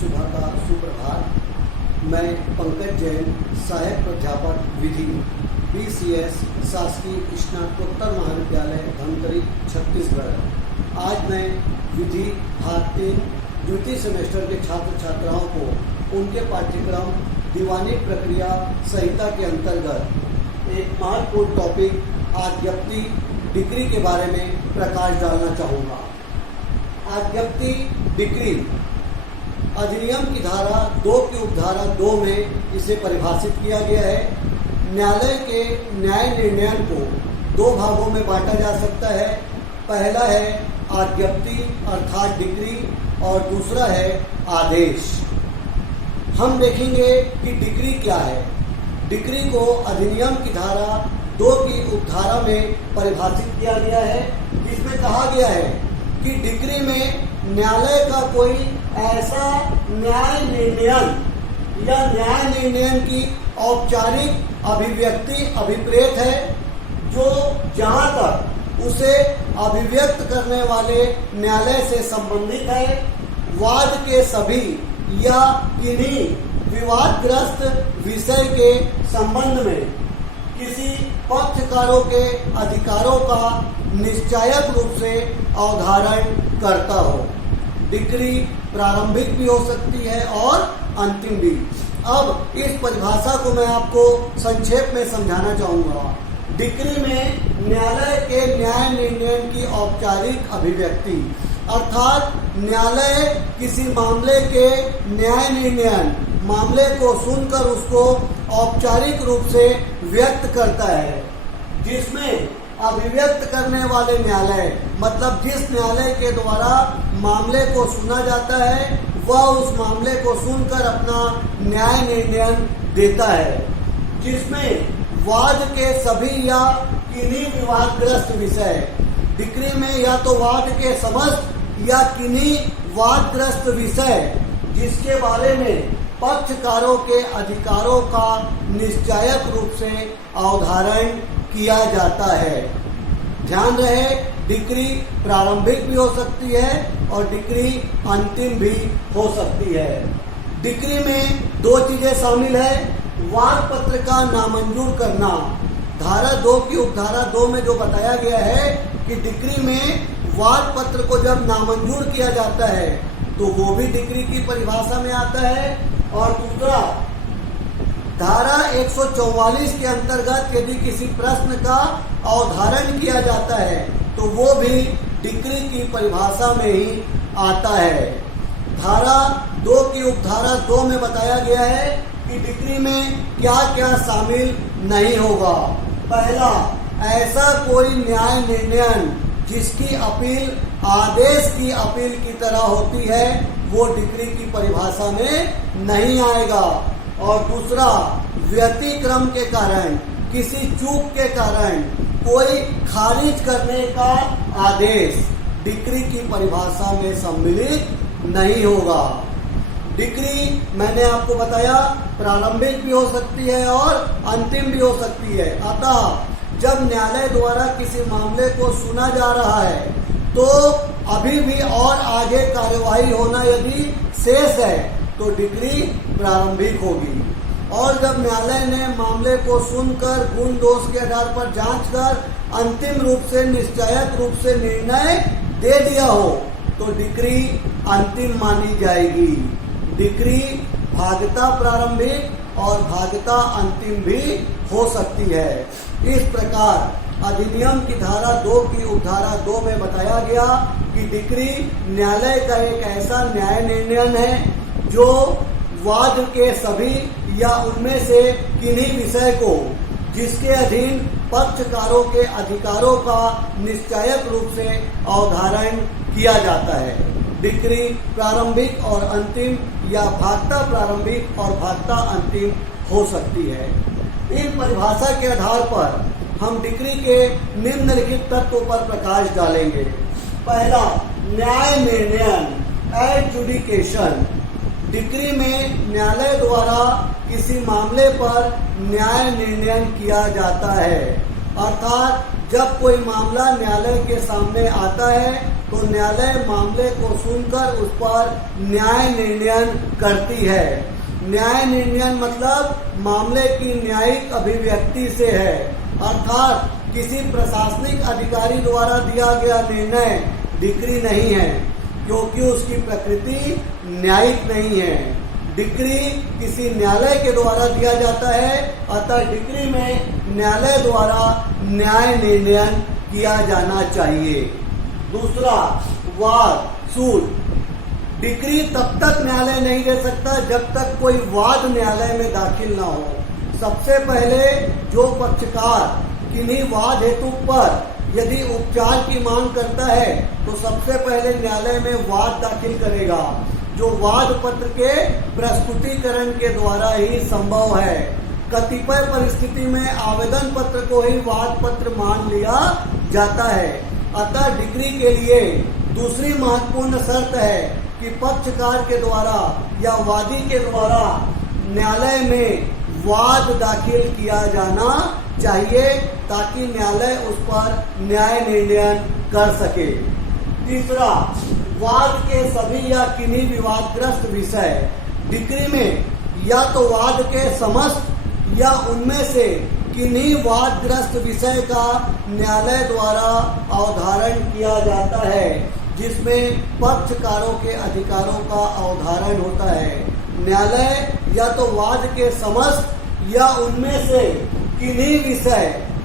सुबह का सुप्रभात। मैं पंकज जैन, सहायक प्राध्यापक विधि, BCS शासकीय स्नातकोत्तर महाविद्यालय धमतरी छत्तीसगढ़। आज मैं विधि भाग 3 द्वितीय सेमेस्टर के छात्र छात्राओं को उनके पाठ्यक्रम दीवानी प्रक्रिया संहिता के अंतर्गत एक महत्वपूर्ण टॉपिक आज्ञप्ति डिक्री के बारे में प्रकाश डालना चाहूँगा। आज्ञप्ति डिक्री अधिनियम की धारा 2 की उपधारा 2 में इसे परिभाषित किया गया है। न्यायालय के न्याय निर्णय को 2 भागों में बांटा जा सकता है। पहला है आज्ञप्ति अर्थात डिक्री और दूसरा है आदेश। हम देखेंगे कि डिक्री क्या है। डिक्री को अधिनियम की धारा 2 की उपधारा में परिभाषित किया गया है, जिसमें कहा गया है कि डिक्री में न्यायालय का कोई ऐसा न्याय निर्णय या न्याय निर्णय की औपचारिक अभिव्यक्ति अभिप्रेत है जो जहां तक उसे अभिव्यक्त करने वाले न्यायालय से संबंधित है, वाद के सभी या किन्हीं विवादग्रस्त विषय के संबंध में किसी पक्षकारों के अधिकारों का निश्चयक रूप से अवधारण करता हो। डिक्री प्रारंभिक भी हो सकती है और अंतिम भी। अब इस परिभाषा को मैं आपको संक्षेप में समझाना चाहूंगा। डिक्री में न्यायालय के न्याय निर्णय की औपचारिक अभिव्यक्ति अर्थात न्यायालय किसी मामले के न्याय निर्णय मामले को सुनकर उसको औपचारिक रूप से व्यक्त करता है, जिसमें अभिव्यक्त करने वाले न्यायालय मतलब जिस न्यायालय के द्वारा मामले को सुना जाता है वह उस मामले को सुनकर अपना न्याय निर्णय देता है, जिसमें वाद के सभी या किन्हीं विवादग्रस्त विषय। डिक्री में या तो वाद के समस्त या किन्हीं वादग्रस्त विषय जिसके बारे में पक्षकारों के अधिकारों का निश्चयक रूप से अवधारण किया जाता है। ध्यान रहे, डिक्री प्रारंभिक भी हो सकती है और डिक्री अंतिम भी हो सकती है। डिक्री में 2 चीजें शामिल है। वाद पत्र का नामंजूर करना, धारा 2 की उपधारा 2 में जो बताया गया है कि डिक्री में वाद पत्र को जब नामंजूर किया जाता है तो वो भी डिक्री की परिभाषा में आता है। और दूसरा, धारा 144 के अंतर्गत यदि किसी प्रश्न का अवधारण किया जाता है तो वो भी डिक्री की परिभाषा में ही आता है। धारा 2 की उपधारा 2 में बताया गया है कि डिक्री में क्या क्या शामिल नहीं होगा। पहला, ऐसा कोई न्याय निर्णय जिसकी अपील आदेश की अपील की तरह होती है वो डिक्री की परिभाषा में नहीं आएगा। और दूसरा, व्यतिक्रम के कारण, किसी चूक के कारण कोई खारिज करने का आदेश डिक्री की परिभाषा में सम्मिलित नहीं होगा। डिक्री मैंने आपको बताया प्रारंभिक भी हो सकती है और अंतिम भी हो सकती है। अतः जब न्यायालय द्वारा किसी मामले को सुना जा रहा है तो अभी भी और आगे कार्यवाही होना यदि शेष है तो डिक्री प्रारंभिक होगी। और जब न्यायालय ने मामले को सुनकर गुण दोष के आधार पर जांच कर अंतिम रूप से निश्चयक रूप से निर्णय दे दिया हो तो डिक्री अंतिम मानी जाएगी। डिक्री भागता प्रारंभिक और भागता अंतिम भी हो सकती है। इस प्रकार अधिनियम की धारा 2 की उपधारा 2 में बताया गया कि डिक्री न्यायालय का एक ऐसा न्याय निर्णय है जो वाद के सभी या उनमें से किन्हीं विषय को जिसके अधीन पक्षकारों के अधिकारों का निश्चयक रूप से अवधारण किया जाता है। डिक्री प्रारंभिक और अंतिम या भागता प्रारंभिक और भागता अंतिम हो सकती है। इन परिभाषा के आधार पर हम डिक्री के निम्नलिखित तत्वों पर प्रकाश डालेंगे। पहला, न्याय निर्णय एडजुडिकेशन। डिक्री में न्यायालय द्वारा किसी मामले पर न्याय निर्णय किया जाता है, अर्थात जब कोई मामला न्यायालय के सामने आता है तो न्यायालय मामले को सुनकर उस पर न्याय निर्णय करती है। न्याय निर्णय मतलब मामले की न्यायिक अभिव्यक्ति से है, अर्थात किसी प्रशासनिक अधिकारी द्वारा दिया गया निर्णय डिक्री नहीं है, क्योंकि उसकी प्रकृति न्यायिक नहीं है। डिक्री किसी न्यायालय के द्वारा दिया जाता है, अतः डिक्री में न्यायालय द्वारा न्याय निर्णय किया जाना चाहिए। दूसरा, वाद सूट। डिक्री तब तक न्यायालय नहीं दे सकता जब तक कोई वाद न्यायालय में दाखिल ना हो। सबसे पहले जो पक्षकार किन्हीं वाद हेतु पर यदि उपचार की मांग करता है तो सबसे पहले न्यायालय में वाद दाखिल करेगा, जो वाद पत्र के प्रस्तुतिकरण के द्वारा ही संभव है। कतिपय परिस्थिति में आवेदन पत्र को ही वाद पत्र मान लिया जाता है। अतः डिक्री के लिए दूसरी महत्वपूर्ण शर्त है कि पक्षकार के द्वारा या वादी के द्वारा न्यायालय में वाद दाखिल किया जाना चाहिए, ताकि न्यायालय उस पर न्याय निर्णय कर सके। तीसरा, वाद के सभी या किन्हीं विवादग्रस्त विषय। डिक्री में या तो वाद के समस्त या उनमें से किन्हीं वादग्रस्त विषय का न्यायालय द्वारा अवधारण किया जाता है, जिसमें पक्षकारों के अधिकारों का अवधारण होता है। न्यायालय या तो वाद के समस्त या उनमें से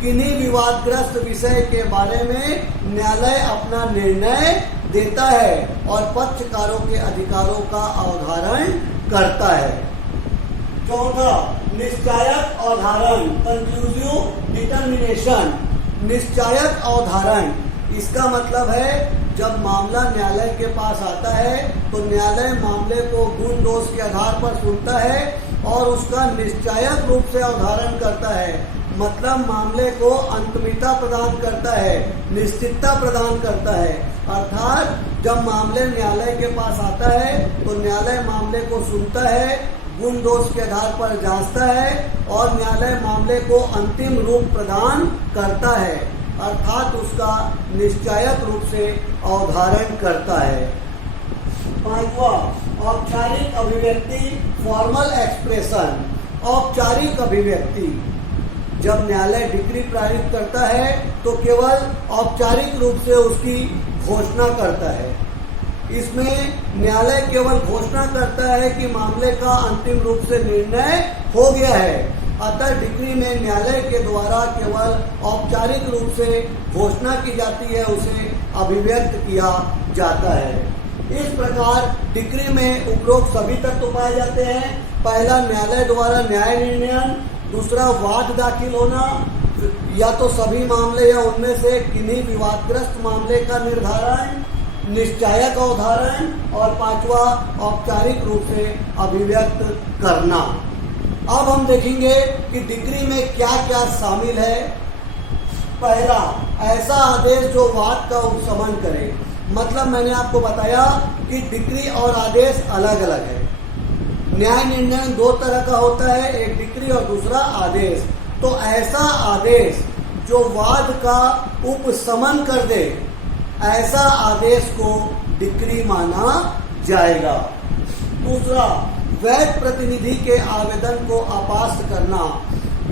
किन्हीं विवादग्रस्त विषय के बारे में न्यायालय अपना निर्णय देता है और पक्षकारों के अधिकारों का अवधारण करता है। चौथा, निश्चायक अवधारण, कंक्लूसिव डिटर्मिनेशन। निश्चायक अवधारण, इसका मतलब है जब मामला न्यायालय के पास आता है तो न्यायालय मामले को गुण दोष के आधार पर सुनता है और उसका निश्चायक रूप से अवधारण करता है, मतलब मामले को अंतमिता प्रदान करता है, निश्चितता प्रदान करता है। अर्थात जब मामले न्यायालय के पास आता है तो न्यायालय मामले को सुनता है, गुण दोष के आधार पर जांचता है और न्यायालय मामले को अंतिम रूप प्रदान करता है, अर्थात उसका निश्चायक रूप से अवधारण करता है। पांचवा, औपचारिक अभिव्यक्ति, फॉर्मल एक्सप्रेशन। औपचारिक अभिव्यक्ति, जब न्यायालय डिक्री पारित करता है तो केवल औपचारिक रूप से उसकी घोषणा करता है। इसमें न्यायालय केवल घोषणा करता है कि मामले का अंतिम रूप से निर्णय हो गया है। अतः डिक्री में न्यायालय के द्वारा केवल औपचारिक रूप से घोषणा की जाती है, उसे अभिव्यक्त किया जाता है। इस प्रकार डिक्री में उपरोक्त सभी तत्व पाए जाते हैं। पहला, न्यायालय द्वारा न्याय निर्णय। दूसरा, वाद दाखिल होना, या तो सभी मामले या उनमें से किन्हीं विवादग्रस्त मामले का निर्धारण, निश्चायक अवधारण और पांचवा, औपचारिक रूप से अभिव्यक्त करना। अब हम देखेंगे कि डिक्री में क्या क्या शामिल है। पहला, ऐसा आदेश जो वाद का उपशमन करे। मतलब मैंने आपको बताया कि डिक्री और आदेश अलग अलग है। न्याय निर्णय दो तरह का होता है, एक डिक्री और दूसरा आदेश। तो ऐसा आदेश जो वाद का उपशमन कर दे, ऐसा आदेश को डिक्री माना जाएगा। दूसरा, वैध प्रतिनिधि के आवेदन को अपास्त करना।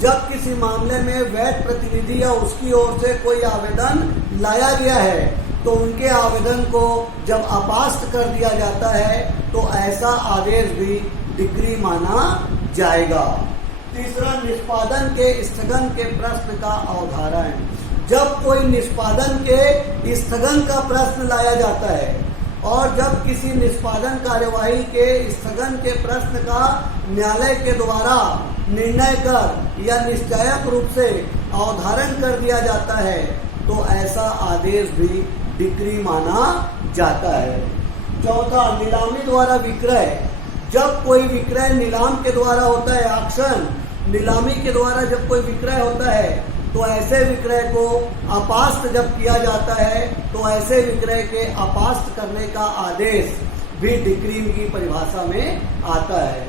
जब किसी मामले में वैध प्रतिनिधि या उसकी ओर से कोई आवेदन लाया गया है तो उनके आवेदन को जब अपास्त कर दिया जाता है तो ऐसा आदेश भी डिक्री माना जाएगा। तीसरा, निष्पादन के स्थगन के प्रश्न का अवधारण। जब कोई निष्पादन के स्थगन का प्रश्न लाया जाता है और जब किसी निष्पादन कार्यवाही के स्थगन के प्रश्न का न्यायालय के द्वारा निर्णय कर या निश्चायक रूप से अवधारण कर दिया जाता है तो ऐसा आदेश भी डिक्री माना जाता है। चौथा, नीलामी द्वारा विक्रय। जब कोई विक्रय नीलाम के द्वारा होता है, ऑक्शन, नीलामी के द्वारा जब कोई विक्रय होता है तो ऐसे विक्रय को अपास्त जब किया जाता है तो ऐसे विक्रय के अपास्त करने का आदेश भी डिक्री की परिभाषा में आता है।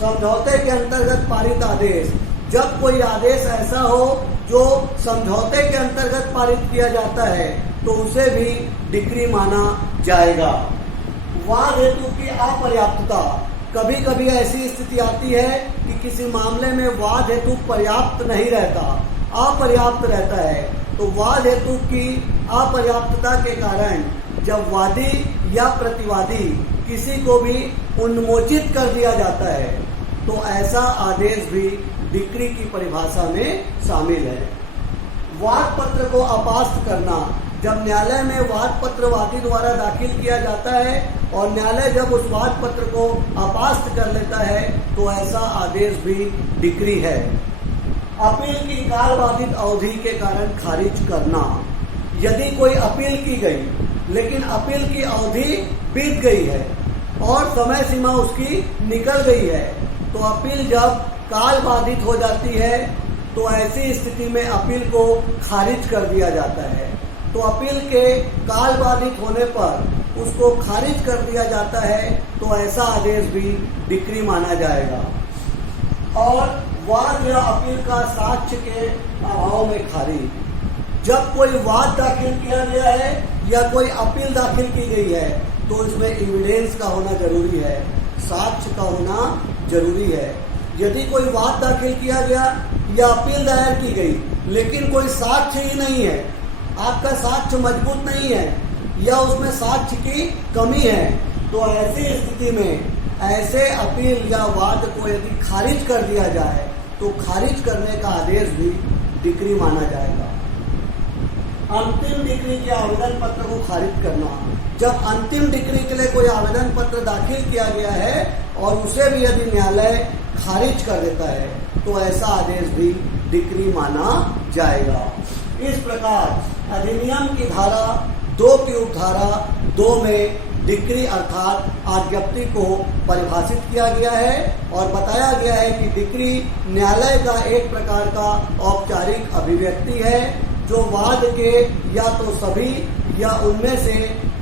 समझौते के अंतर्गत पारित आदेश। जब कोई आदेश ऐसा हो जो समझौते के अंतर्गत पारित किया जाता है तो उसे भी डिक्री माना जाएगा। वाद हेतु की अपर्याप्तता, कभी कभी ऐसी स्थिति आती है कि किसी मामले में वाद हेतु पर्याप्त नहीं रहता, अपर्याप्त रहता है। तो वाद हेतु की अपर्याप्तता के कारण जब वादी या प्रतिवादी किसी को भी उन्मोचित कर दिया जाता है तो ऐसा आदेश भी डिक्री की परिभाषा में शामिल है। वाद पत्र को अपास्त करना, जब न्यायालय में वाद पत्र वादी द्वारा दाखिल किया जाता है और न्यायालय जब उस वाद पत्र को अपास्त कर लेता है तो ऐसा आदेश भी डिक्री है। अपील की काल बाधित अवधि के कारण खारिज करना, यदि कोई अपील की गई लेकिन अपील की अवधि बीत गई है और समय सीमा उसकी निकल गई है, तो अपील जब काल बाधित हो जाती है तो ऐसी स्थिति में अपील को खारिज कर दिया जाता है। तो अपील के काल बाधित होने पर उसको खारिज कर दिया जाता है तो ऐसा आदेश भी डिक्री माना जाएगा। और वाद या अपील का साक्ष्य के अभाव में खारिज, जब कोई वाद दाखिल किया गया है या कोई अपील दाखिल की गई है तो इसमें एविडेंस का होना जरूरी है, साक्ष्य का होना जरूरी है। यदि कोई वाद दाखिल किया गया या अपील दायर की गई लेकिन कोई साक्ष्य ही नहीं है, आपका साक्ष्य मजबूत नहीं है या उसमें साक्ष्य की कमी है, तो ऐसी स्थिति में ऐसे अपील या वाद को यदि खारिज कर दिया जाए तो खारिज करने का आदेश भी डिक्री माना जाएगा। अंतिम डिक्री के आवेदन पत्र को खारिज करना, जब अंतिम डिक्री के लिए कोई आवेदन पत्र दाखिल किया गया है और उसे भी यदि न्यायालय खारिज कर देता है तो ऐसा आदेश भी डिक्री माना जाएगा। इस प्रकार अधिनियम की धारा 2 की उपधारा 2 में डिक्री अर्थात आज्ञप्ति को परिभाषित किया गया है और बताया गया है कि डिक्री न्यायालय का एक प्रकार का औपचारिक अभिव्यक्ति है जो वाद के या तो सभी या उनमें से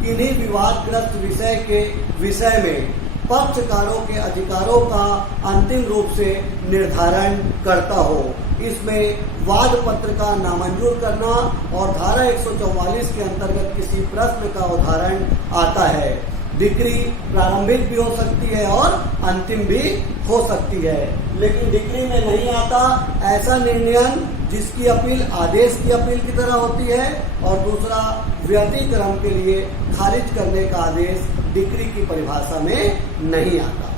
किन्हीं विवादग्रस्त विषय के विषय में पक्षकारों के अधिकारों का अंतिम रूप से निर्धारण करता हो। इसमें वाद पत्र का नामंजूर करना और धारा 144 के अंतर्गत किसी प्रश्न का उदाहरण आता है। डिक्री प्रारंभिक भी हो सकती है और अंतिम भी हो सकती है, लेकिन डिक्री में नहीं आता ऐसा निर्णय जिसकी अपील आदेश की अपील की तरह होती है और दूसरा व्यतिक्रम के लिए खारिज करने का आदेश डिक्री की परिभाषा में नहीं आता।